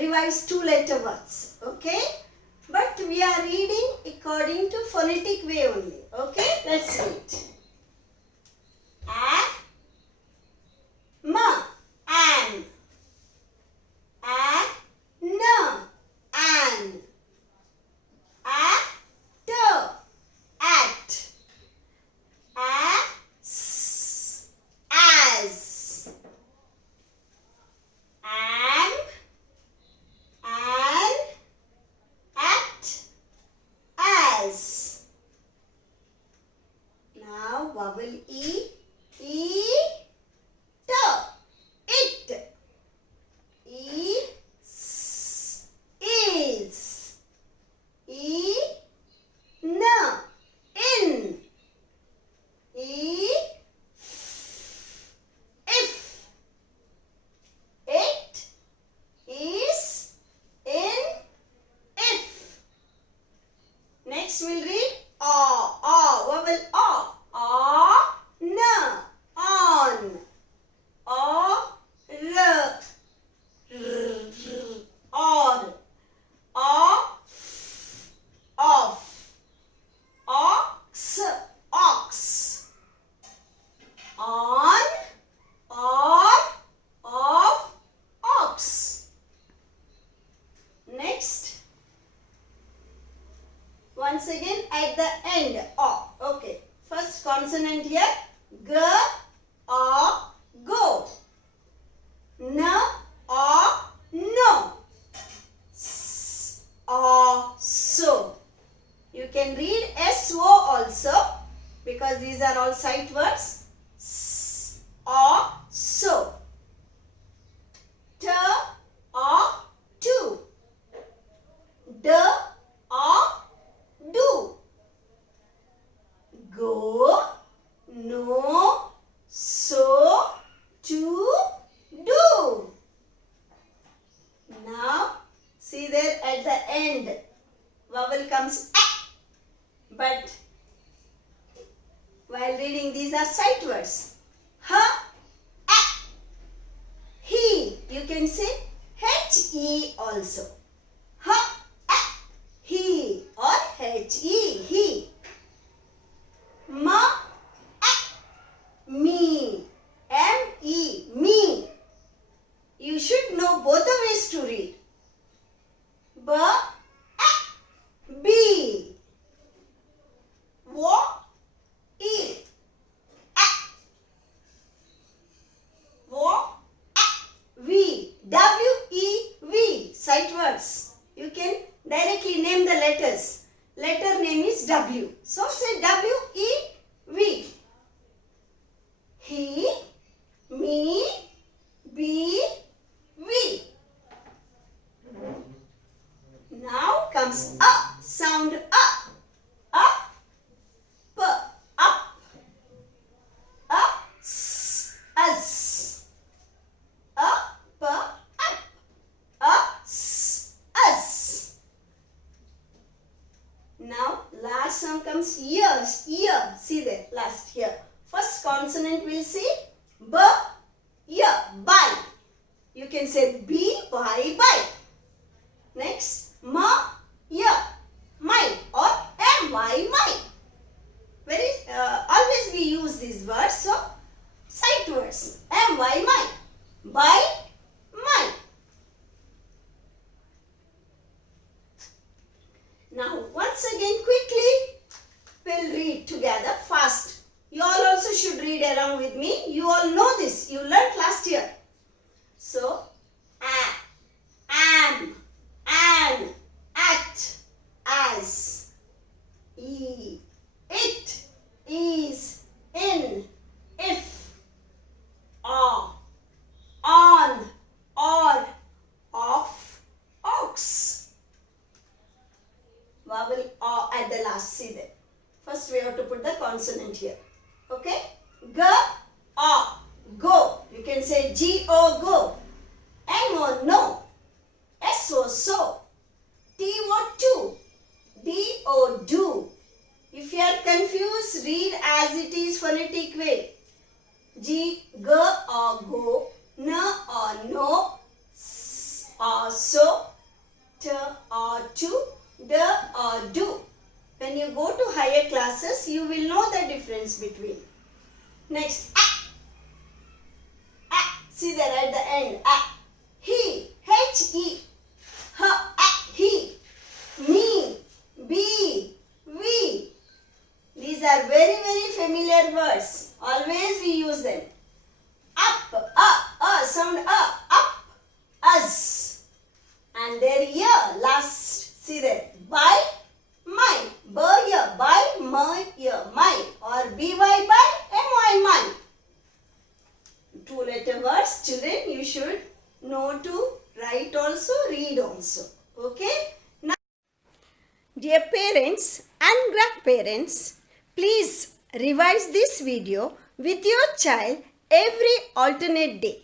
revise two-letter words. Okay? But we are reading according to phonetic way only. Okay? Let's read. A, ma, an. A, na, an. A, t, at. As, as. An, at, as. Now vowel E, t, it. S, is. N, in. If. It is in if. Next we'll read vowel n, on. R, or. Off. Ox, ox. On, off, ox. Next, once again at the end, o. Okay, first consonant here, g, go. N, no. S, so. You can read so also because these are all sight words. S, so. T, to. D, do. Go, no, so, to, do. Now, see there at the end, vowel comes a. But while reading, these are sight words. Ha, a. He. You can say he also. Ha, a. He or he. Ma, a. Me. M-E. Me. You should know both the ways to read. B, a. B. Wo, e. A. Wo, a. V. W-E-V. Sight words. You can directly name the letters. Letter name is W. So say W-E-V. He, me, be, we. Now comes a. Sound a. Up, p, up. Us, us. Up, up. Us. Now last sound comes ears, ear. See there, last here. First consonant we'll see b, ear, by. You can say b, by. Next, ma, ear, my or my. Always we use these words, so sight words. my. By, my. Now once again quickly we'll read together fast. You all also should read along with me. You all know this. You learnt last year. So, a, am, an, at, as, it, is, in, if, on, or, off, ox. Vowel at the last. See there. First we have to put the consonant here. Okay? G, go. You can say G-O, go. N-O, no. S-O, so. T-O, to. D-O, do. If you are confused, read as it is phonetic way. G, go or go. N or no. S so, t, to, d, do. When you go to higher classes, you will know the difference between. Next, see there at the end, he, he, her, he, me, be, we. These are very, very familiar words. Always we use them. Up, sound up, us. And their ear, last, see there, by, my, by, my, ear, my, or by, my. 2-letter words, children, you should know to write also, read also. Okay? Now, dear parents and grandparents, please revise this video with your child every alternate day.